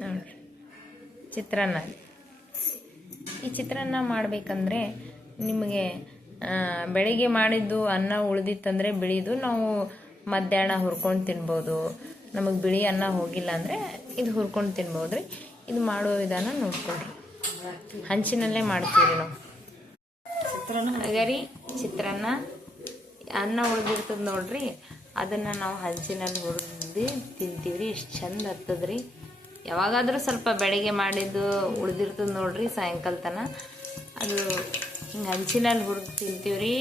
ನೋಡಿರಿ ಚಿತ್ರಾನ್ನ. ಈ ಚಿತ್ರಾನ್ನ ಮಾಡಬೇಕಂದ್ರೆ ನಿಮಗೆ ಬೆಳಿಗ್ಗೆ ಮಾಡಿದ್ದು ಅನ್ನ ಉಳಿದಿತ್ತಂದರೆ ಬಿಳಿದು ನಾವು ಮಧ್ಯಾಹ್ನ ಹುರ್ಕೊಂಡು ತಿನ್ಬೋದು. ನಮಗೆ ಬಿಳಿ ಅನ್ನ ಹೋಗಿಲ್ಲ ಅಂದರೆ ಇದು ಹುರ್ಕೊಂಡು ತಿನ್ಬೋದು ರೀ. ಇದು ಮಾಡುವ ವಿಧಾನ ನೋಡ್ಕೊಳ್ರಿ. ಹಂಚಿನಲ್ಲೇ ಮಾಡ್ತೀವಿ ನಾವು ಹಾಗಾರಿ ಚಿತ್ರಾನ್ನ. ಅನ್ನ ಉಳಿದಿರ್ತದೆ ನೋಡ್ರಿ, ಅದನ್ನು ನಾವು ಹಂಚಿನಲ್ಲಿ ಹುರಿದು ತಿಂತೀವಿ ರೀ. ಎಷ್ಟು ಚಂದ ಆಗ್ತದ್ರಿ. ಯಾವಾಗಾದರೂ ಸ್ವಲ್ಪ ಬೆಳಗ್ಗೆ ಮಾಡಿದ್ದು ಉಳಿದಿರ್ತದೆ ನೋಡ್ರಿ ಸಾಯಂಕಾಲ ತನಕ, ಅದು ಹಿಂಗೆ ಹಂಚಿನಲ್ಲಿ ಹುರಿದು ತಿಂತೀವಿ ರೀ.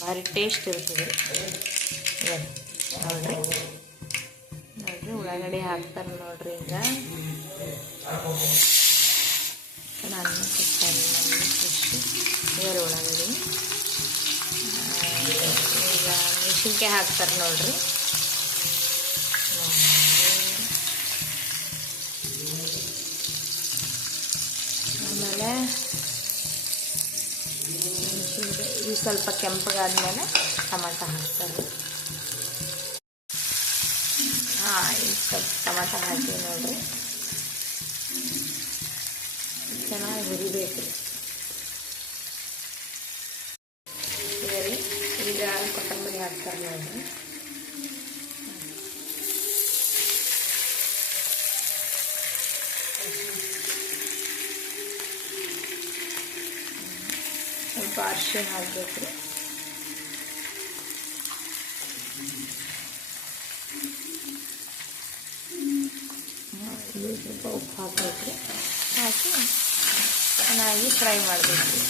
ಭಾರಿ ಟೇಸ್ಟ್ ಇರ್ತದೆ ನೋಡ್ರಿ. ಉಳ್ಳಾಗಡ್ಡಿ ಹಾಕ್ತಾರೆ ನೋಡ್ರಿ. ಈಗ ನಾನು ಬೇರೆ ಉಳ್ಳಾಗಡ್ಡಿ ಈಗ ಮೆಣಸಿನ್ಕಾಯಿ ಹಾಕ್ತಾರೆ ನೋಡ್ರಿ. ಆಮೇಲೆ ಇದು ಸ್ವಲ್ಪ ಕೆಂಪಗಾದ್ಮೇಲೆ ಟೊಮಾಟೊ ಹಾಕ್ತಾರೆ. ಈಗ ಸ್ವಲ್ಪ ಟೊಮಾಟೊ ಹಾಕಿ ನೋಡ್ರಿ, ಚೆನ್ನಾಗಿ ಹುರಿಬೇಕು ರೀ. ಈಗ ಕೊತ್ತಂಬರಿ ಹಾಕ್ತಾರೆ ನೋಡ್ರಿ. ಸ್ವಲ್ಪ ಅರಿಶಿಣ ಹಾಕ್ಬೇಕು ರೀ. ಸ್ವಲ್ಪ ಉಪ್ಪು ಹಾಕ್ಬೇಕು ರೀ. ಹಾಕಿ ಚೆನ್ನಾಗಿ ಫ್ರೈ ಮಾಡಬೇಕು ರೀ.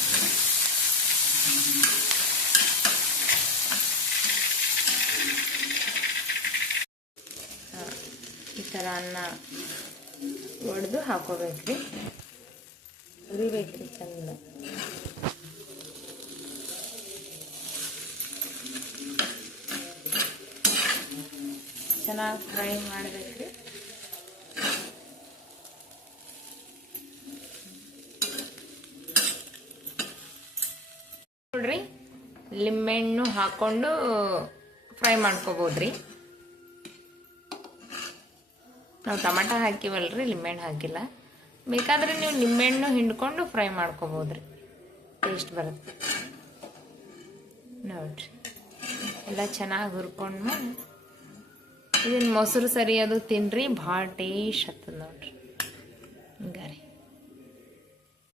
ಈ ಥರ ಅನ್ನ ಒಡೆದು ಹಾಕೋಬೇಕು ರೀ. ಹುರಿಬೇಕು ರೀ ಚಂದ. ಚೆನ್ನಾಗಿ ಫ್ರೈ ಮಾಡಬೇಕು ರೀ. ನೋಡ್ರಿ, ಲಿಂಬೆಹಣ್ಣು ಹಾಕ್ಕೊಂಡು ಫ್ರೈ ಮಾಡ್ಕೋಬೋದ್ರಿ. ನಾವು ಟೊಮಾಟೊ ಹಾಕಿವಲ್ರಿ, ಲಿಂಬೆಹಣ್ಣು ಹಾಕಿಲ್ಲ. ಬೇಕಾದರೆ ನೀವು ನಿಂಬೆಹಣ್ಣು ಹಿಂಡ್ಕೊಂಡು ಫ್ರೈ ಮಾಡ್ಕೋಬೋದ್ರಿ, ಟೇಸ್ಟ್ ಬರುತ್ತೆ ನೋಡ್ರಿ. ಎಲ್ಲ ಚೆನ್ನಾಗಿ ಹುರ್ಕೊಂಡ್ಮೇಲೆ ಇದನ್ನು ಮೊಸರು ಸರಿ ಅದು ತಿನ್ನಿರಿ, ಭಾಳ ಟೇಸ್ಟ್ ಆಗ್ತದೆ ನೋಡ್ರಿ. ಹಿಂಗಾರಿ